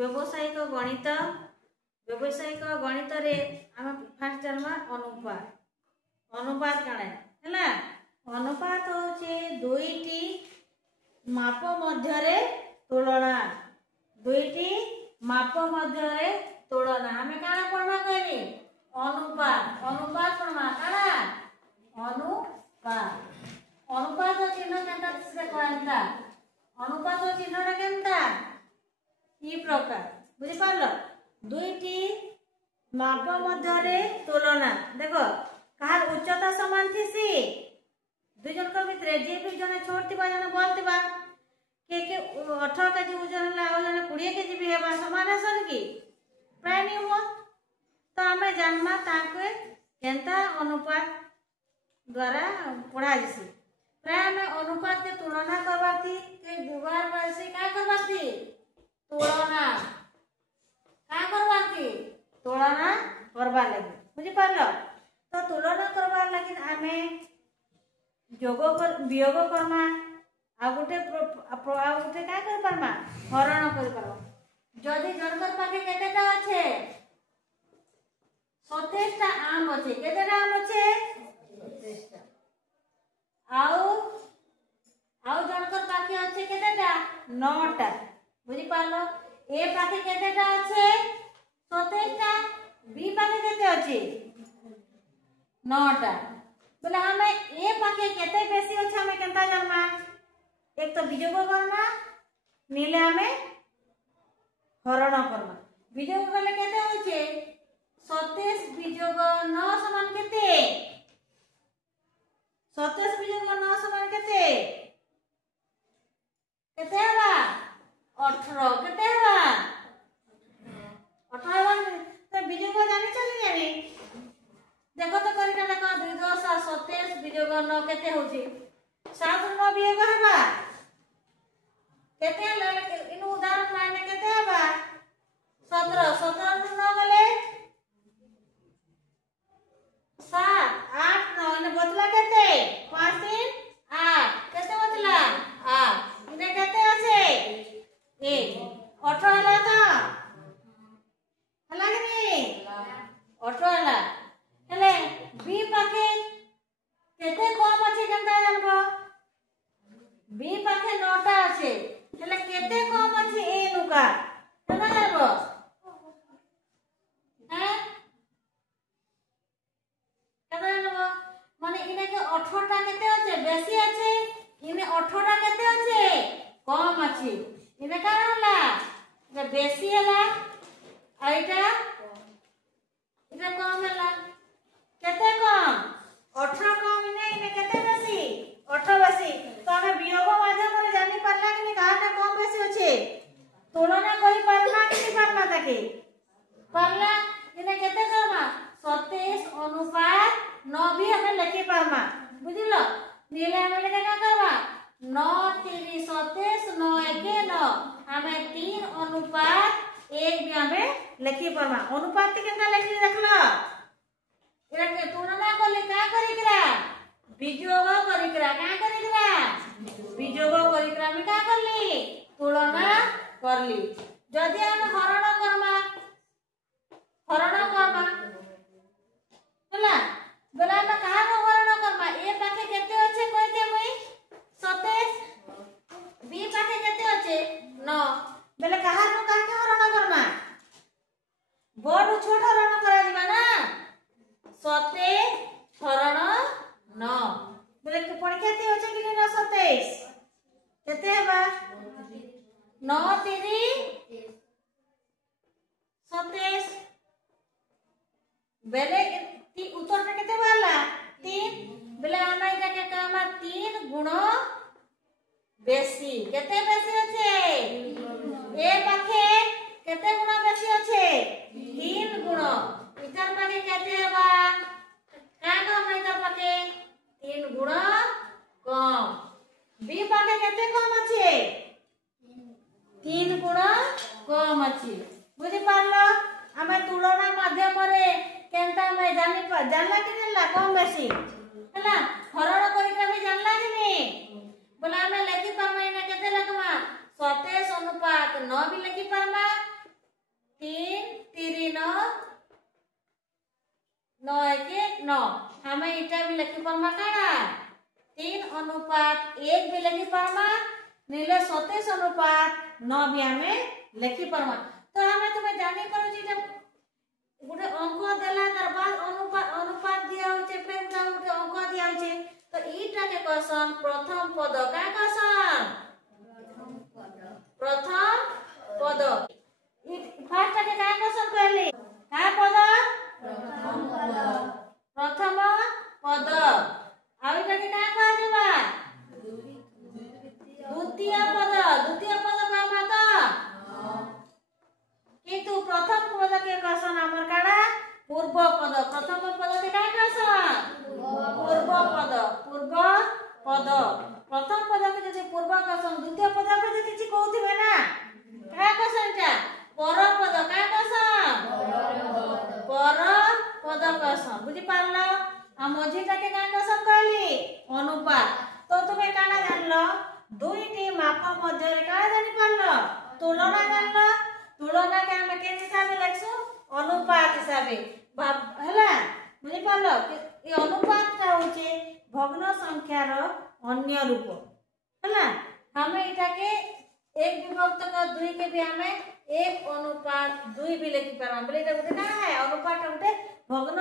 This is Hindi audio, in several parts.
व्यावसायिक गणित रे आम फास्ट जानमा अनुपात काणे हैला अनुपात होचे दुईटी माप मध्यरे तुलना दुईटी माप मध्यरे तुलना हमें काना पढ़वा कहली अनुपात पढ़वा काना अनुपात चिन्ह केनता से कहता अनुपात चिन्हटा केनता ई प्रकार बुझी पारलो दुईटी माप मध्यरे तुलना देखो कहार उच्चता समान थीसी दुई जन को भितरे जे भी जने छोट थिबा जने बड़ थिबा के 18 केजी वजन ला आ जने 20 केजी भी हेबा समान हसन की प्राय नहीं हो तो हमें जानमा ताके केनता अनुपात द्वारा पढ़ा जैसी प्राय हमें अनुपात के तुलना करवाती के व्यवहार वैसे क्या करवाती तुलना क्या करवाती तुलना करवा लगी बुझी पारलो तो तुलना करवा लगी हमें वियोग करमा आ गोटे क्या कर पारमा हरण कर पारमा जदि जनकर पाखे केतेटा अच्छे 27 टा आम अच्छे केतेटा आम अच्छे 27 टा आउ जनकर पाखे अच्छे केतेटा 9 टा बुझी पारलो ए पाखे केतेटा अच्छे 27 टा बी पाखे केते अच्छे 9 टा बोले हमें ए पाखे केते बेसी अच्छे हमें केनता जानमा एक तो वियोग करना नीले हमें हरण करना वियोग कले केते होचे 27 वियोग 9 समान केते 27 वियोग 9 समान केते केते हवा 18 केते हवा 18 तो वियोग जानि चली जानि देखो तो करिटा देखो 2 10 27 वियोग 9 केते होची 7 9 वियोग हवा केते इन उदाहरण माने केते हवा 17 17 9 गले 7 8 9 इने बदला केते 5 3 8 केते बदला 8 इने केते আছে 1 18 हला तो हला कि नहीं 18 हला हेले बी पाखे केते कम अछि केनता जानबो बी पाखे 9 टा আছে हेले केते कम अछि ए नुका केना जानबो हैं केना जानबो माने इने के 18 टा केते আছে बेसी আছে इने 18 टा केते আছে कम अछि इने काना हला जे बेसी हला आइटा इने कम हला केते कम 18 कम इने केते बेसी 18 बेसी तो हमें वियोग माध्यम रे जानि पारला कि काटा कम बेसी अछि तुलना करि पारला कि नहीं पारला ताके पारला इने केते करबा 27 अनुपात 9 भी हमें लिखि पारमा बुझिलो नीले हमें लेके का करबा 9 3 27 9 1 9 हमें 3 अनुपात 1 भी हमें लिखि पारमा अनुपात केना लिखि देखलो इरा तुलना करले का करिकरा वियोग करिकरा का करिकरा वियोग करिकरा हम का करली तुलना करली जदि हम हरण करमा होला बोला हम कहा को हरण करमा ए पाखे केते अछि कहते मई 27 बी पाखे केते अछि 9 बोले कहा को काके हरण करमा बड़ छोट हरण करा दिबा ना 27 हरण 9 बोले पण केते अछि कि ना 27 केते हेबा 9 3 27 बेले उत्तर टा केते वाला 3 बेले हम एटा के काम 3 गुण बेसी केते बेसी अछि ए पाखे केते गुण बेसी अछि 3 गुण इधर पाखे केते हेबा का काम इधर पाखे 3 गुण कम बी पाखे केते कम अछि 3 गुण कम अछि बुझि पारलो हमें तुलना माध्यम रे केनता में जानला कि जानला कम बेसी हला हरण करिका भी जानला कि नहीं बोला हमें लेखि पारमा इने केते लखमा 27 अनुपात 9 भी लेखि पारमा 9 हमें इटा भी लिखि परमा काना 3:1 भी लिखि परमा नीले 27:9 भी हमें लिखि परमा। तो हमें तुम्हें जानी पड़ो जी जब गोटे अंक देला तार बाद अनुपात दिया होचे फिर गोटे अंक दिया होचे तो ईटा के क्वेश्चन प्रथम पद का क्वेश्चन प्रथम पद फर्स्ट के का क्वेश्चन कहली का पद प्रथम पद आ इटा के का कह देबा द्वितीय पद का बात किंतु प्रथम पद के क्वेश्चन हमर काडा पूर्व पद प्रथम पद के का क्वेश्चन पूर्व पद प्रथम पद के जदि पूर्व क्वेश्चन द्वितीय पद के जदि किछि कहउथिबे ना का क्वेश्चन ता पर पद का क्वेश्चन पर पद क्वेश्चन बुझी पारलो आ मझीटा के का क्वेश्चन कहली अनुपात। तो तुम्हें काना जानलो दुईटी माप मध्य रे का जानि पारलो तुलना जानलो तुलना के हम के हिसाब लिखसु अनुपात हिसाब हैला बुझी पारलो ए अनुपात का होचे भग्न संख्या रो अन्य रूप हैला हमें इटा के 1 विभक्त का 2 के भी हमें 1:2 भी लिखि पारम बोले इटा गुटे का है अनुपात गुटे भग्न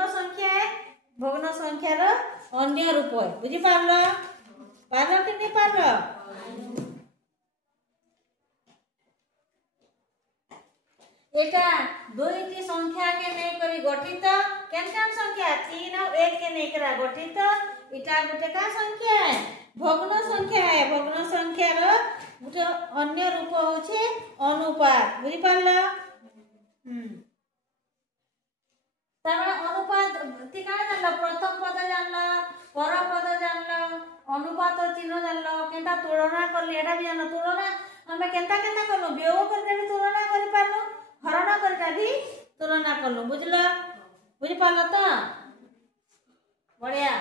संख्या रो अन्य रूप है बुझी पारलो कि नहीं पारलो। एटा दुईटी संख्या के नै करी गठित केनकान संख्या 3 और 1 के नै करा गठित इटा गुटे का संख्या है भग्न संख्या रो गुटे अन्य रूप होचे अनुपात बुझी पारलो। तार अनुपात ती का जानलो प्रथम पद जानलो पर पद जानलो अनुपात चिन्ह जानलो केनता तुलना करली एटा भी जानलो तुलना हमें केनता करलो वियोग करके भी तुलना करि पारलो हरण करके भी तुलना करलो बुझलो बुझी पारलो तो बढ़िया।